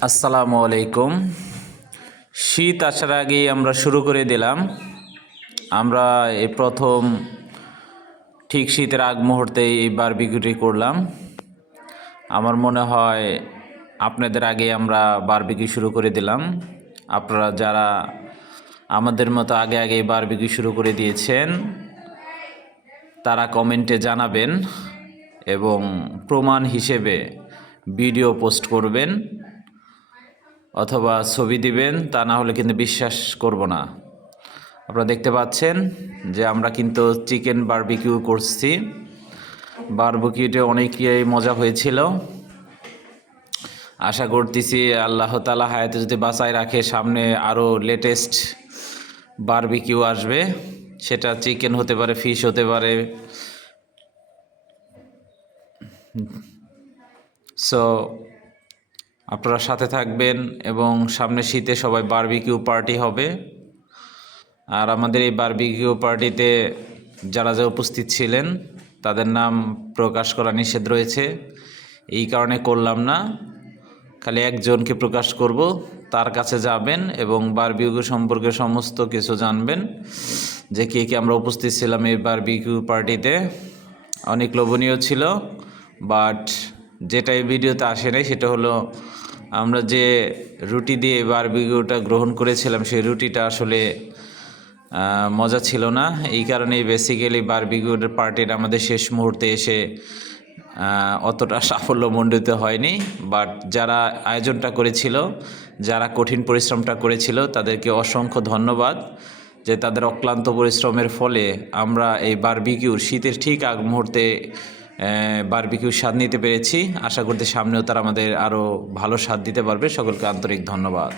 আসসালামু আলাইকুম। শীত আসার আগেই আমরা শুরু করে দিলাম। আমরা এই প্রথম ঠিক শীতের আগ মুহূর্তে এই বারবিকিউটি করলাম। আমার মনে হয় আপনাদের আগে আমরা বারবিকিউ শুরু করে দিলাম। আপনারা যারা আমাদের মতো আগে আগে বারবিকিউ শুরু করে দিয়েছেন তারা কমেন্টে জানাবেন এবং প্রমাণ হিসেবে ভিডিও পোস্ট করবেন অথবা ছবি দিবেন, তা না হলে কিন্তু বিশ্বাস করব না। আপনারা দেখতে পাচ্ছেন যে আমরা কিন্তু চিকেন বারবিকিউ করছি। বারবিকিউতে অনেকই মজা হয়েছিল। আশা করতেছি আল্লাহ তাআলা হায়াতে যদি বাঁচায় রাখে, সামনে আরও লেটেস্ট বারবিকিউ আসবে। সেটা চিকেন হতে পারে, ফিশ হতে পারে। সো আপনারা সাথে থাকবেন এবং সামনে শীতে সবাই বারবিকিউ পার্টি হবে। আর আমাদের এই বারবিকিউ পার্টিতে যারা উপস্থিত ছিলেন তাদের নাম প্রকাশ করা নিষেধ রয়েছে, এই কারণে করলাম না। খালি একজনকে প্রকাশ করব, তার কাছে যাবেন এবং বারবিকিউ সম্পর্কে সমস্ত কিছু জানবেন যে কে কে আমরা উপস্থিত ছিলাম এই বারবিকিউ পার্টিতে। অনেক লোভনীয় ছিল, বাট যেটা এই ভিডিওতে আসে নাই সেটা হলো আমরা যে রুটি দিয়ে বারবিকিউটা গ্রহণ করেছিলাম সেই রুটিটা আসলে মজা ছিল না। এই কারণেই বেসিক্যালি বারবিকিউর পার্টির আমাদের শেষ মুহূর্তে এসে অতটা সাফল্যমণ্ডিত হয়নি। বাট যারা আয়োজনটা করেছিল, যারা কঠিন পরিশ্রমটা করেছিল, তাদেরকে অসংখ্য ধন্যবাদ যে তাদের অক্লান্ত পরিশ্রমের ফলে আমরা এই বারবিকিউর শীতের ঠিক আগ মুহূর্তে বারবিকিউর স্বাদ নিতে পেরেছি। আশা করতে সামনেও তারা আমাদের আরও ভালো স্বাদ দিতে পারবে। সকলকে আন্তরিক ধন্যবাদ।